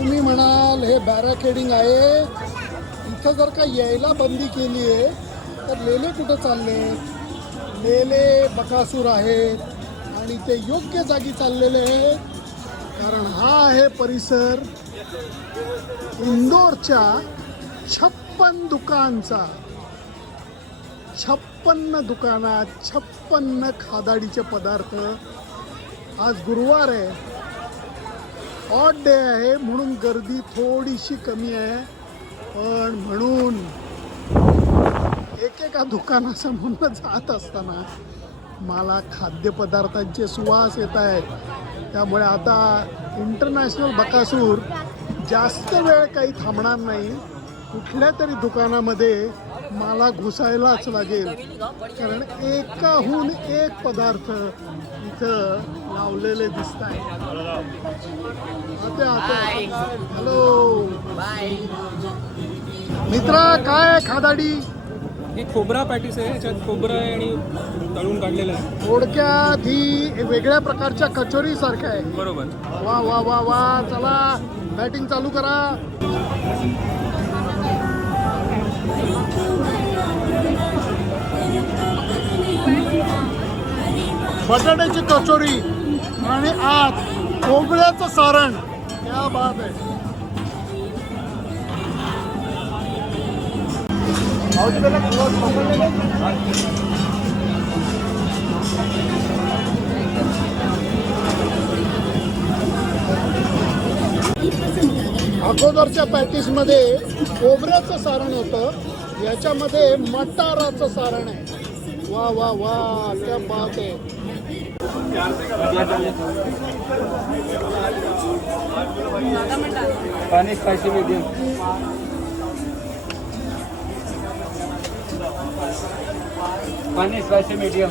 तुम्ही म्हणाल हे बॅराकेडिंग आहे. इथं जर का यायला बंदी केली आहे तर लेले कुठं चालले? लेले बकासूर आहेत आणि ते योग्य जागी चाललेले आहेत. कारण हा आहे परिसर इंदोरच्या छप्पन दुकानचा. छप्पन्न दुकानात छप्पन्न खादाडीचे पदार्थ. आज गुरुवार आहे. हॉट डे आहे म्हणून गर्दी थोडीशी कमी आहे. पण म्हणून एकेका दुकानासमोर जात असताना मला खाद्यपदार्थांचे सुवास येत आहेत. त्यामुळे आता इंटरनॅशनल बकासूर जास्त वेळ काही थांबणार नाही. कुठल्या तरी दुकानामध्ये मला घुसायलाच लागेल. कारण एकाहून एक पदार्थ इथं लावलेले दिसत आते हॅलो मित्रा काय आहे खादाडी? ही खोबरा पॅटीस आहे याच्यात खोबरं आहे आणि तळून काढलेलं आहे. थोडक्यात ही वेगळ्या प्रकारच्या कचोरी सारखं आहे. बरोबर. वा वा वा वा. चला बॅटिंग चालू करा. बटाट्याची कचोरी आणि आत खोबऱ्याचं सारण. या बात आहे. अगोदरच्या पॅटीसमध्ये खोबऱ्याचं सारण होतं. याच्यामध्ये मटाराचं सारण आहे. वा वा वा क्या बात आहे पाणी स्पायसी मीडियम पाणी स्पायसी मीडियम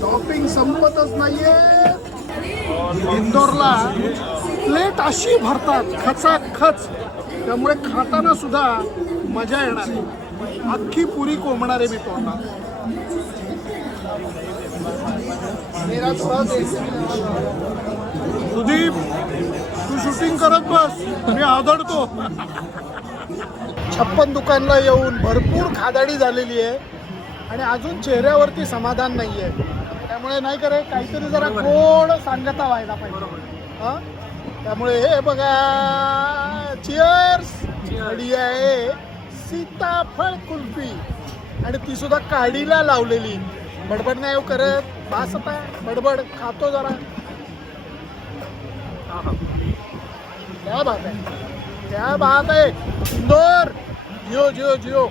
टॉपिंग संपतच नाहीये. इंदोरला प्लेट अशी भरतात खचाखच. त्यामुळे खाताना सुद्धा मजा येणार आहे अख्खी पुरी कोंबणार आहे मी तोंडात. सुदीप तू शूटिंग करत बस. मी आदळतो छप्पन दुकानला येऊन भरपूर खादाडी झालेली आहे. आणि अजून चेहऱ्यावरती समाधान नाही आहे त्यामुळे नाही करे काहीतरी जरा गोड सांगता व्हायला पाहिजे. हा? त्यामुळे हे बघा चिअर्स गाडी आहे सीताफळ कुल्फी. आणि ती सुद्धा काडीला लावलेली. बडबड नाही हो करत. बास आता बडबड. खातो जरा. क्या बात आहे. क्या बात आहे. इंदोर. जिओ जिओ जिओ.